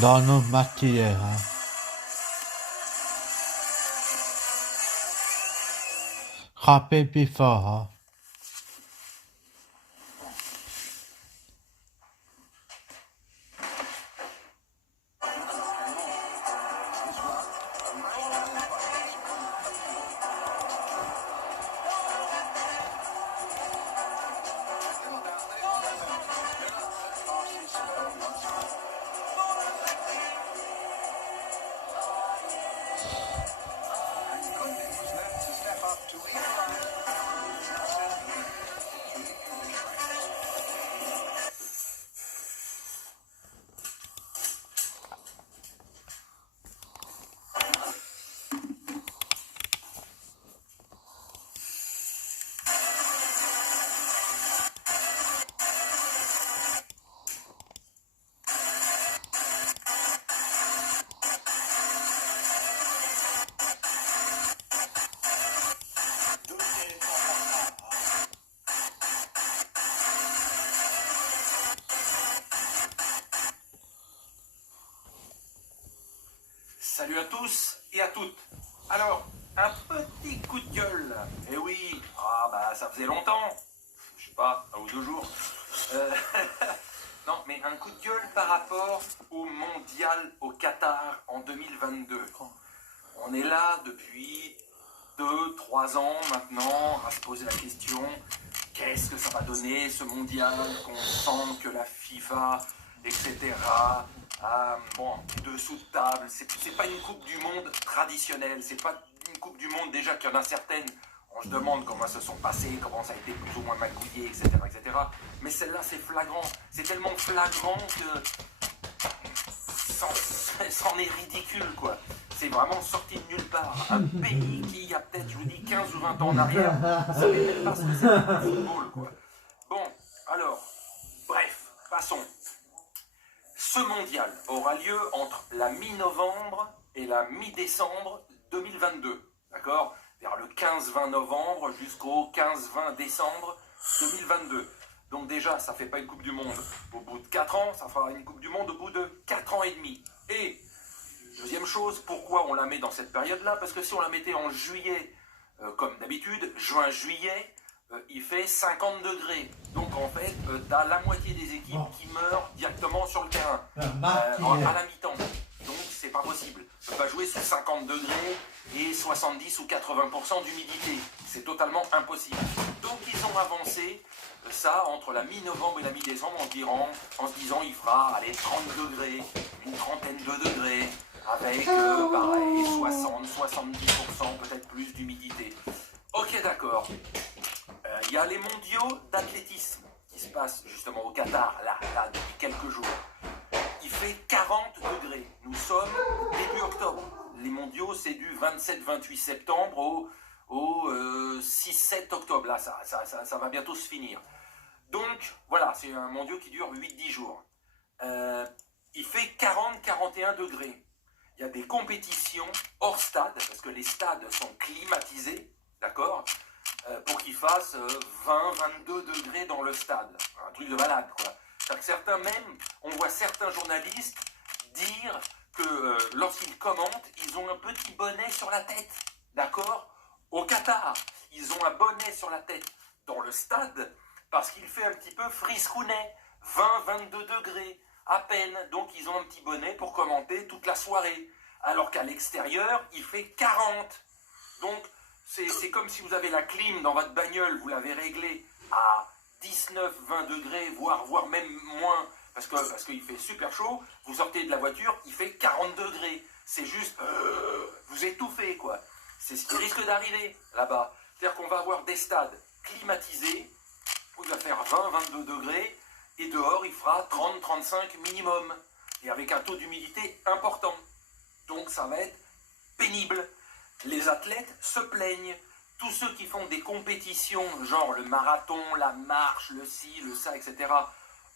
dans nos matières. Frappez plus fort. Salut à tous et à toutes. Alors, un petit coup de gueule. Eh oui, ça faisait longtemps. Je sais pas, 1 ou 2 jours. Non, mais un coup de gueule par rapport au mondial au Qatar en 2022. On est là depuis 2-3 ans maintenant à se poser la question, qu'est-ce que ça va donner ce mondial, qu'on sent que la FIFA, etc., dessous de table, c'est pas une coupe du monde traditionnelle, c'est pas une coupe du monde déjà qu'il y en a certaines, on se demande comment se sont passées, comment ça a été plus ou moins magouillé, etc., etc. Mais celle-là c'est flagrant, c'est tellement flagrant que c'en est ridicule quoi. C'est vraiment sorti de nulle part. Un pays qui, il y a peut-être, je vous dis, 15 ou 20 ans en arrière, savait même pas ce que c'était le football, quoi. Bon, alors, bref, passons. Ce mondial aura lieu entre la mi-novembre et la mi-décembre 2022. D'accord ? Vers le 15-20 novembre jusqu'au 15-20 décembre 2022. Donc déjà, ça ne fait pas une Coupe du Monde au bout de 4 ans, ça fera une Coupe du Monde au bout de 4 ans et demi. Et deuxième chose, pourquoi on la met dans cette période-là? Parce que si on la mettait en juillet, comme d'habitude, juin-juillet, il fait 50 degrés. Donc en fait, tu as la moitié des équipes qui meurent directement sur le terrain, à la mi-temps. Donc c'est pas possible. Tu ne peux pas jouer sous 50 degrés et 70 ou 80% d'humidité. C'est totalement impossible. Donc ils ont avancé ça entre la mi-novembre et la mi-décembre en se disant il fera 30 degrés, une trentaine de degrés, avec pareil 60-70%, peut-être plus d'humidité. Ok, d'accord. Il y a les mondiaux d'athlétisme qui se passent justement au Qatar, là, depuis quelques jours. Il fait 40 degrés. Nous sommes début octobre. Les mondiaux, c'est du 27-28 septembre au 6-7 octobre. Là, ça va bientôt se finir. Donc, voilà, c'est un mondial qui dure 8-10 jours. Il fait 40-41 degrés. Il y a des compétitions hors stade, parce que les stades sont climatisés, d'accord, pour qu'il fasse 20-22 degrés dans le stade. Un truc de malade, quoi. C'est-à-dire que certains même, on voit certains journalistes dire que lorsqu'ils commentent, ils ont un petit bonnet sur la tête, d'accord? Au Qatar, ils ont un bonnet sur la tête dans le stade parce qu'il fait un petit peu friscounet, 20-22 degrés à peine, donc ils ont un petit bonnet pour commenter toute la soirée, alors qu'à l'extérieur, il fait 40. Donc, c'est comme si vous avez la clim dans votre bagnole, vous l'avez réglée à 19-20 degrés, voire même moins, parce qu'il fait super chaud, vous sortez de la voiture, il fait 40 degrés. C'est juste, vous étouffez, quoi. C'est ce qui risque d'arriver, là-bas. C'est-à-dire qu'on va avoir des stades climatisés, où il va faire 20-22 degrés, et dehors, il fera 30-35 minimum, et avec un taux d'humidité important. Donc, ça va être pénible. Les athlètes se plaignent. Tous ceux qui font des compétitions, genre le marathon, la marche, le ci, le ça, etc.,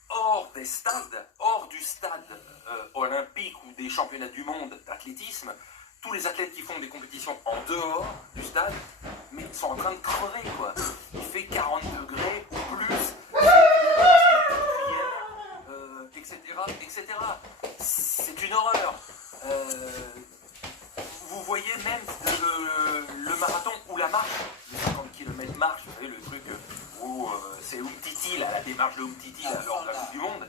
hors des stades, hors du stade olympique ou des championnats du monde d'athlétisme, tous les athlètes qui font des compétitions en dehors du stade, mais ils sont en train de crever, quoi. Il fait 40 degrés ou plus, etc. etc. C'est une horreur. Vous voyez même le marathon ou la marche, le 50 km marche, vous savez, le truc où c'est Umtiti, la démarche de Umtiti lors de la Coupe du Monde.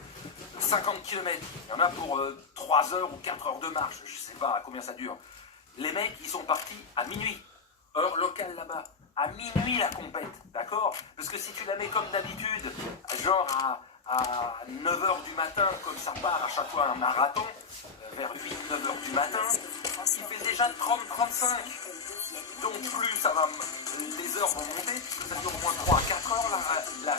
50 km, il y en a pour 3 heures ou 4 heures de marche, je sais pas à combien ça dure. Les mecs, ils sont partis à minuit, heure locale là-bas. À minuit la compète, d'accord? Parce que si tu la mets comme d'habitude, genre à 9h du matin, comme ça part à chaque fois un marathon, vers 8-9h du matin, il fait déjà 30-35. Donc plus ça va, les heures vont monter, puisque ça dure au moins 3-4 heures la